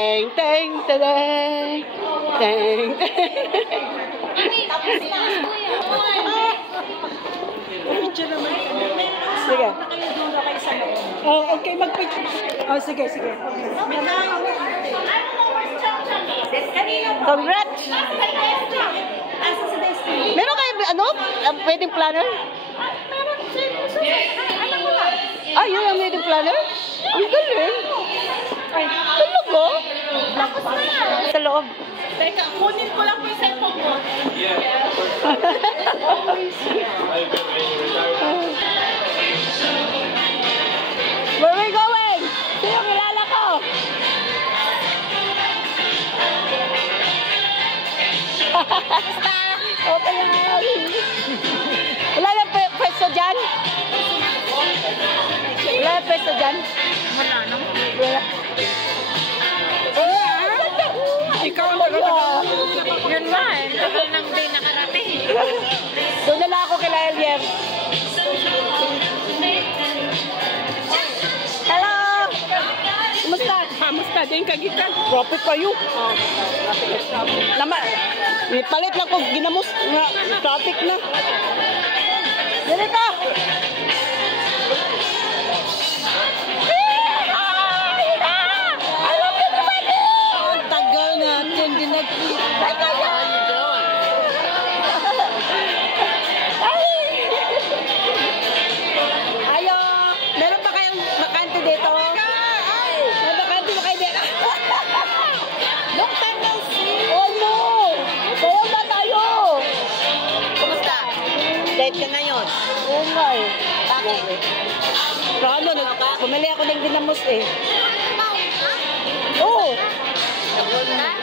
Teng, teng, teng, teng, sige. Oh, okay, mag-picture. Oh, sige, sige. Congrats! Meron kayo, ano? Wedding planner? Ah, yun ang wedding planner? Ang galing. Talaga? Sa loob. Teka, kunin ko lang po yung cellphone ko. Where are we going? Sino kilala ko? Okay lang. Wala na pwesto dyan? Wala na pwesto dyan? Wala nang. Wala. Ikaw ang tagal. Yun nga eh. Tagal nang di nakarating. Doon na lang ako kila Elier. Hello! Kumusta? Kamusta din kagitan? Profit kayo. May palit lang kung ginamos nga traffic na. Dito! Ang tagal natin din nagkita. Ayo! Meron ba kayong bakante dito? May bakante ba kayo dito? Long time no see. Oh no! Kaya ba tayo? Kumusta? Date ka ngayon? Oo nga eh. Bakit? Ano, bumili ako ng dinamos eh. Oo.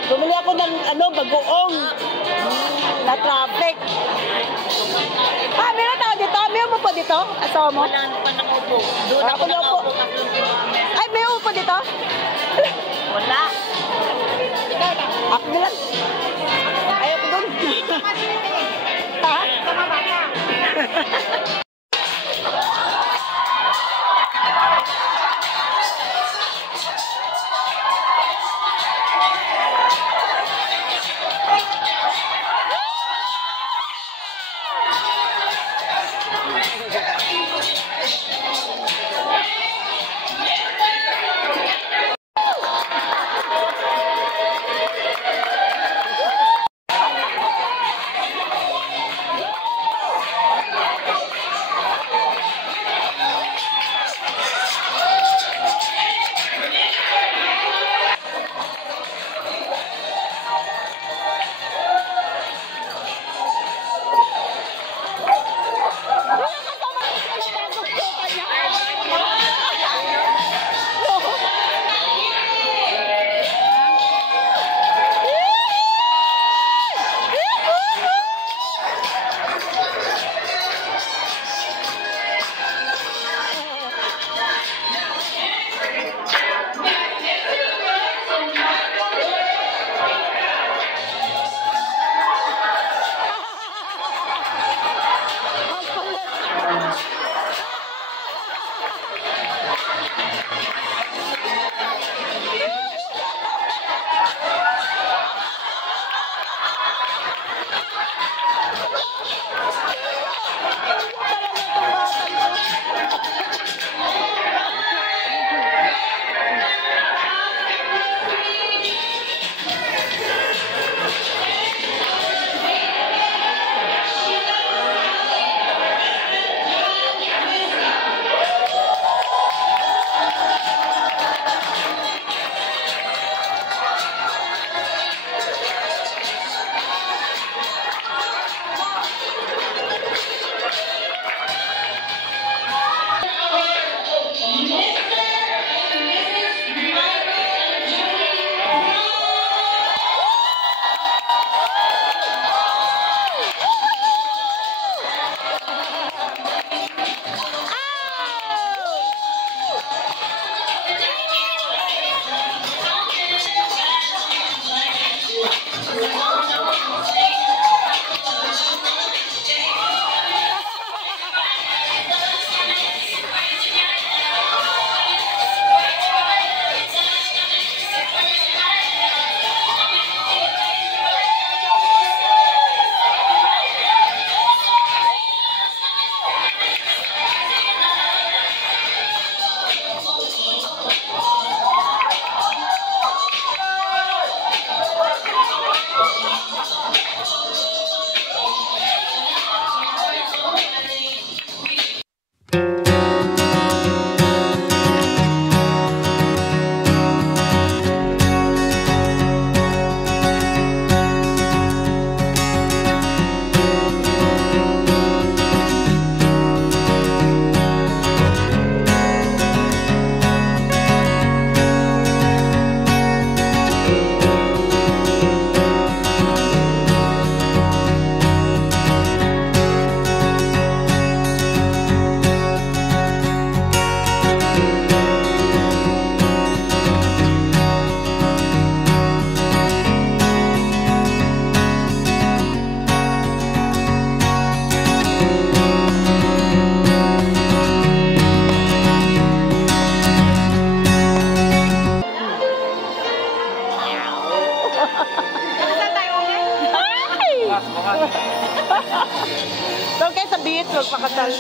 Bumili ako ng bagoong. Na traffic. Ah, meron tao dito? May umupo dito? Asawa mo? Wala pa nakaupo. Doon Wala ako pa nakaupo. nakaupo. Ay, may umupo dito? Wala. Ako nilang. Ayaw ko dun. Ha? kabit, magpakasal.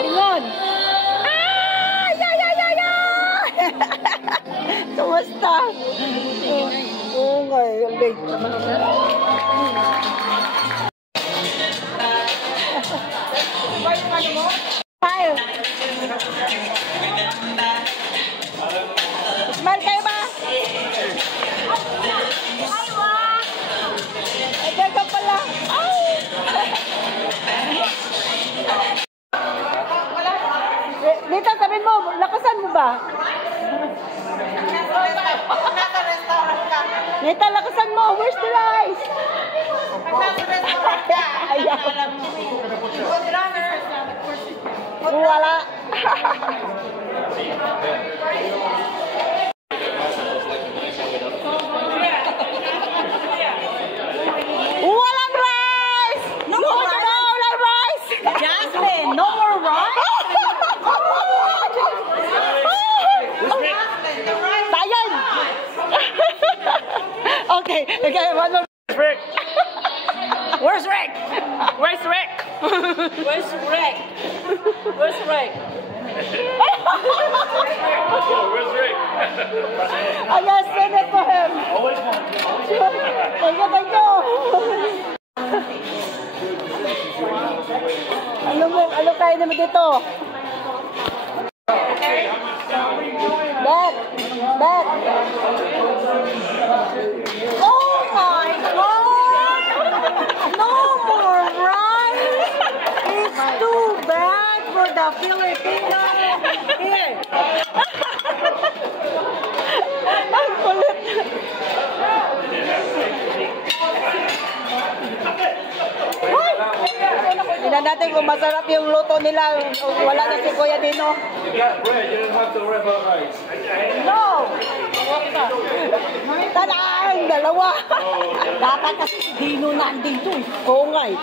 Ingon. Kumusta? Oo nga, late. Smile. Smile kayo ba? Ay, wow! Ay, ka pala. Ay! Dito, sabihin mo, lakasan mo ba? Nita, lakasan mo. Where's the rice? Ayaw. Wala. Walang rice! No more rice! Walang rice! Jasmine, no more rice? Tayan! Okay, one more. Rick. Where's Rick? Where's Rick? Where's Rick? Where's Rick? Where's Rick? I gotta send it for him. Thank you. Ano tayo naman dito? Back. Oh my God! No more rice! It's too bad for the Filipinos! Here! Ang kulit! Tingnan natin kung masarap yung luto nila. Wala na si Kuya Dino. You got bread, you don't have to worry about rice. No! Tadaan! Dalawa! Dapat kasi Dino nandito. Oo nga eh.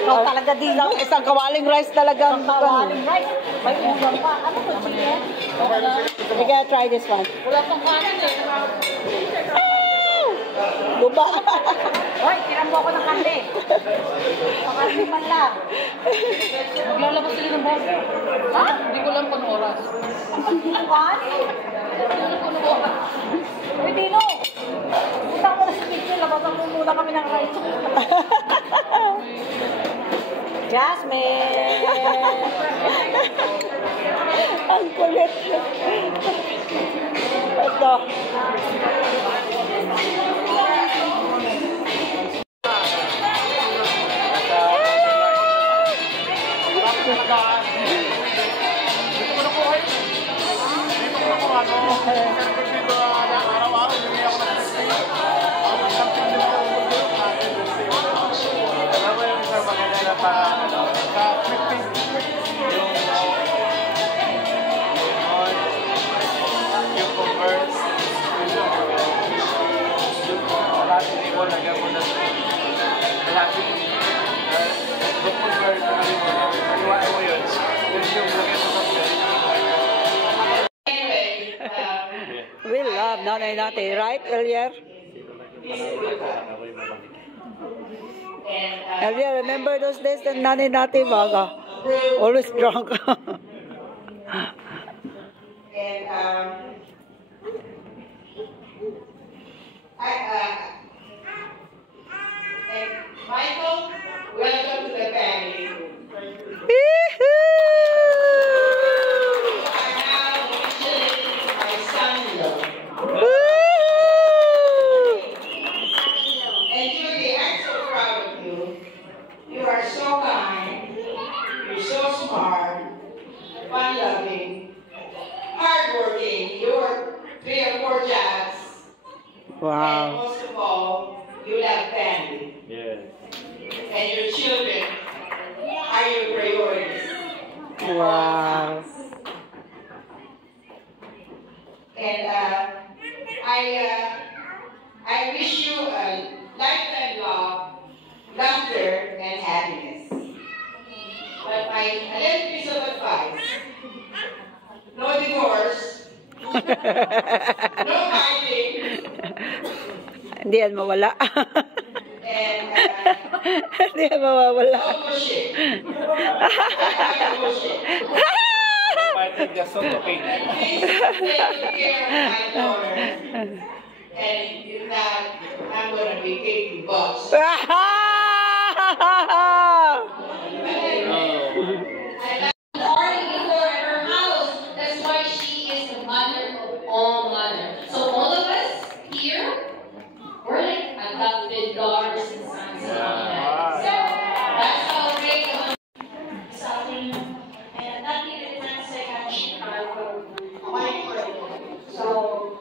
Ikaw talaga Dino. Isang kawaling rice talaga. Kawaling rice? May ulam pa. Ano po chicken? I gotta try this one. Wala pang kanin eh. Luba. Hoy, tiram mo ako ng kante. Pakasli man lang. Maglalabas sila ng boss. Ha? Hindi ko lang kung oras. Kan? Hindi ko lang oras. Uy, Dino! Utang ko na sa kitchen. Labasan mo muna kami ng rice. Jasmine! Ang kulit. Ito. We love Nanay Nati, right, Earlier? Earlier, remember those days that Nanay Nati baga? Always drunk. And Michael, welcome to the family. And Julie, I'm so proud of you. You are so kind. You're so smart, fun-loving, hardworking. You work 3 or 4 jobs. Wow. And most of all, you love family. Yes. And I wish you a lifetime love, laughter, and happiness. But my little piece of advice: no divorce, no fighting, Hindi yan mawala. and Hindi yan mawawala. no bullshit. Fighting just so okay. Please take care of my daughter. And if not, I'm going to be taking bucks. Already before at her house. That's why she is the mother of all mothers. So all of us here, we're like adopted daughters and sons. So that's how great something, and nothing in one second Chicago, my friend. So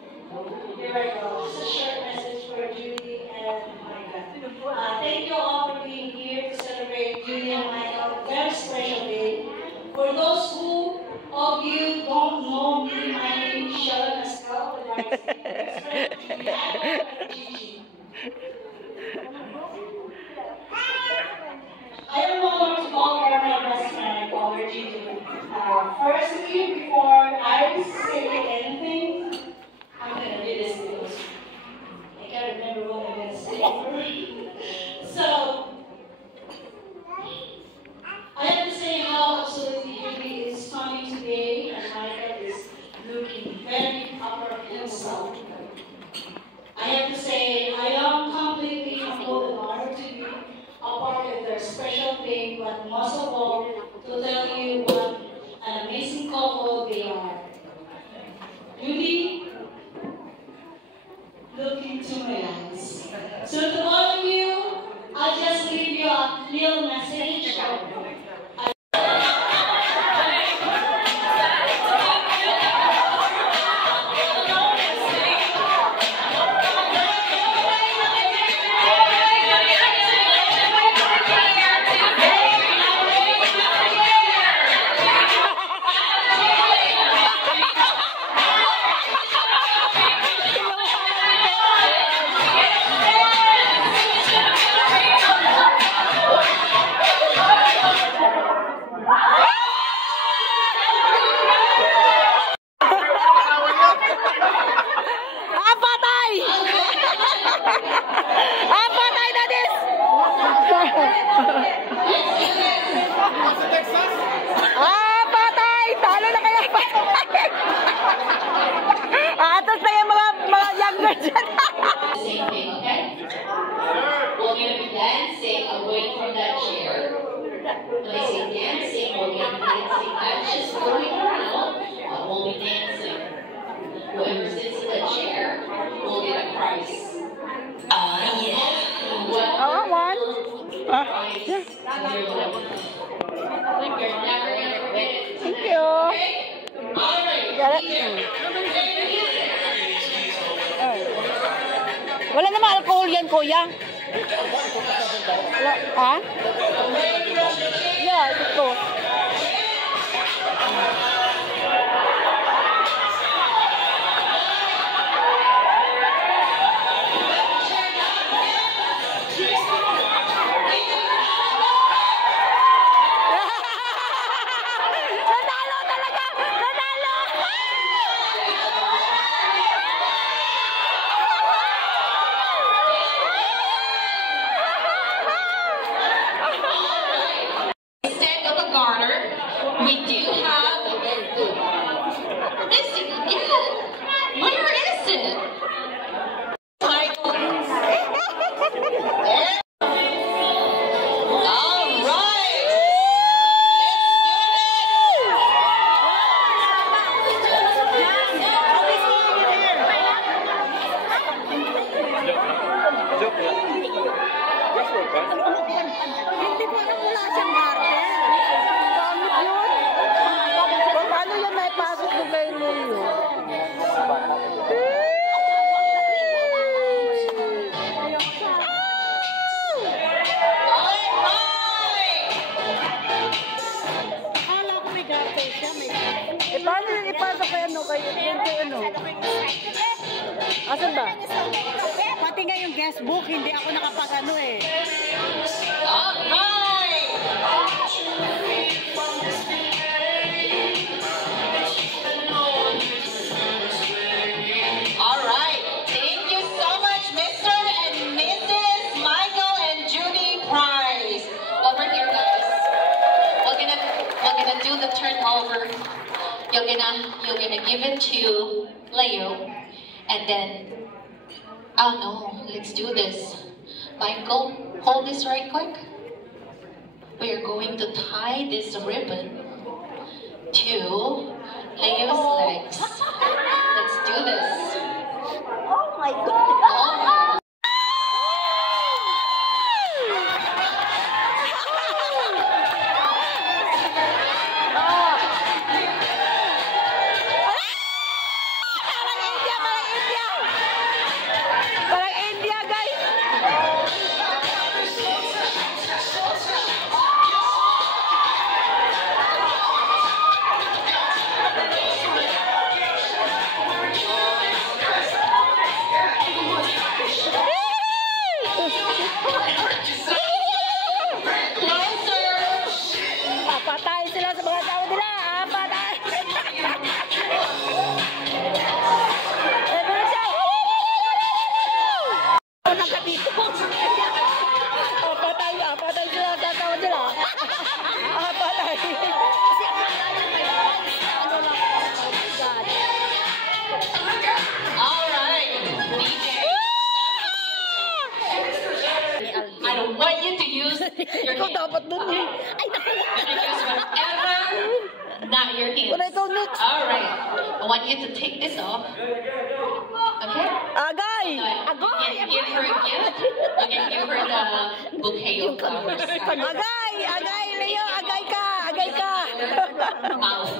here I go. It's a short message for Judy and Michael. Thank you all for being here to celebrate Judy and Michael. Very special day. For those of you don't know me, my name is Sheila Pascal. I don't know what to call her, my best friend. I call her Gigi. Firstly, before I say anything, I'm going to do this because I can't remember what I'm going to say. So, I have to say how absolutely Judy is coming today, and Michael is looking very proud of himself. I have to say I am completely humbled and honored to be a part of their special thing, but most of all, to tell you what an amazing couple they are. Judy, look into my eyes. So to all of you, I'll just leave you a little message. Patay! Talo na kaya patay! Atas na yung mga younger dyan. same thing, okay? We're going to be dancing away from that chair. When I say dancing, we're going to be dancing, not just going around, but we'll be dancing. Whoever sits in the chair will get a prize. Yeah. Oh, one. Prize. Yeah. You're never going to forget it. Thank you. All right. Got it? Wala naman alcohol yan, kuya. Wala. Ha? Yeah, ito. Natalo talaga! Natalo! Instead of a garter, we do have this. Yeah, where is it? Michael. All right. Joke lang. Just work, ha? Hindi ko alam wala siyang garter. Gamit yun. Paano yan naipasok ko kay Lulu? Akala ko may garter siya. Paano yung ipasok kay ano? Kay ano? Asan ba? Pati nga yung guest book, hindi ako nakapag-ano eh. Alright, thank you so much, Mr. and Mrs. Michael and Judy Price. Over here, guys. We're gonna do the turnover. You're gonna give it to Leo, and then, oh no, let's do this. Michael, hold this right quick. We are going to tie this ribbon to Leo's legs. Let's do this. Oh my God! Patay sila sa mga tao nila. Patay. Nakadito. Patay sila sa tao nila. Patay. Alright, DJ. I don't want you to use your Ikaw hand. dapat dun eh. Ay, You can use whatever, not your wala hands. ito next. Alright, I want you to take this off. Okay? Agay! You can give her a gift. You can give her the bouquet of flowers. Agay! Agay, Leo! Agay ka! Agay ka! Mouth.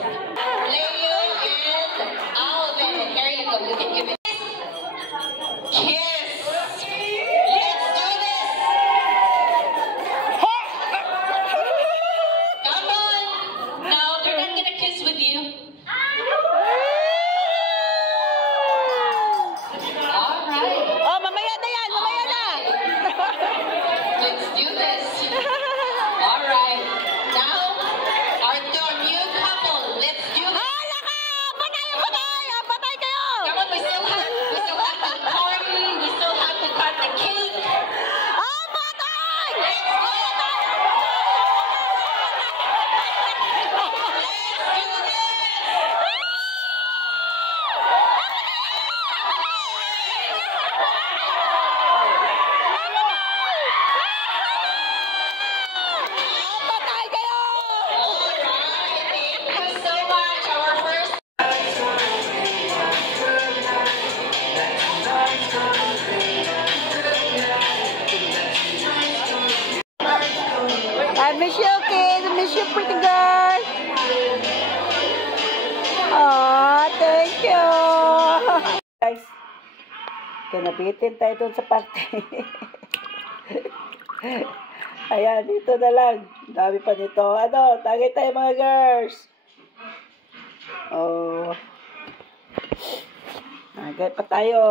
Leo and Alvin. Here you go. You can give it. Kiss. Let's do this. Come on. Now they're not gonna kiss with you. All right. Oh, mamaya na yan! Mamaya na! Let's do this. All right. Now, our new couple. Let's do this. Hala ka! Patay! Patay! Patay kayo! Come on, we still have the party. We still have to cut the cake. Ah, patay! Let's do this. Patay kayo! All right. Thank you so much. Our first. I miss you, kid. I miss you, pretty girl. Oh, thank you. Guys, kinabitin tayo dun sa party. Ayan, dito na lang. Dami pa nito. Ano, tagay tayo mga girls. Oh. Tagay pa tayo.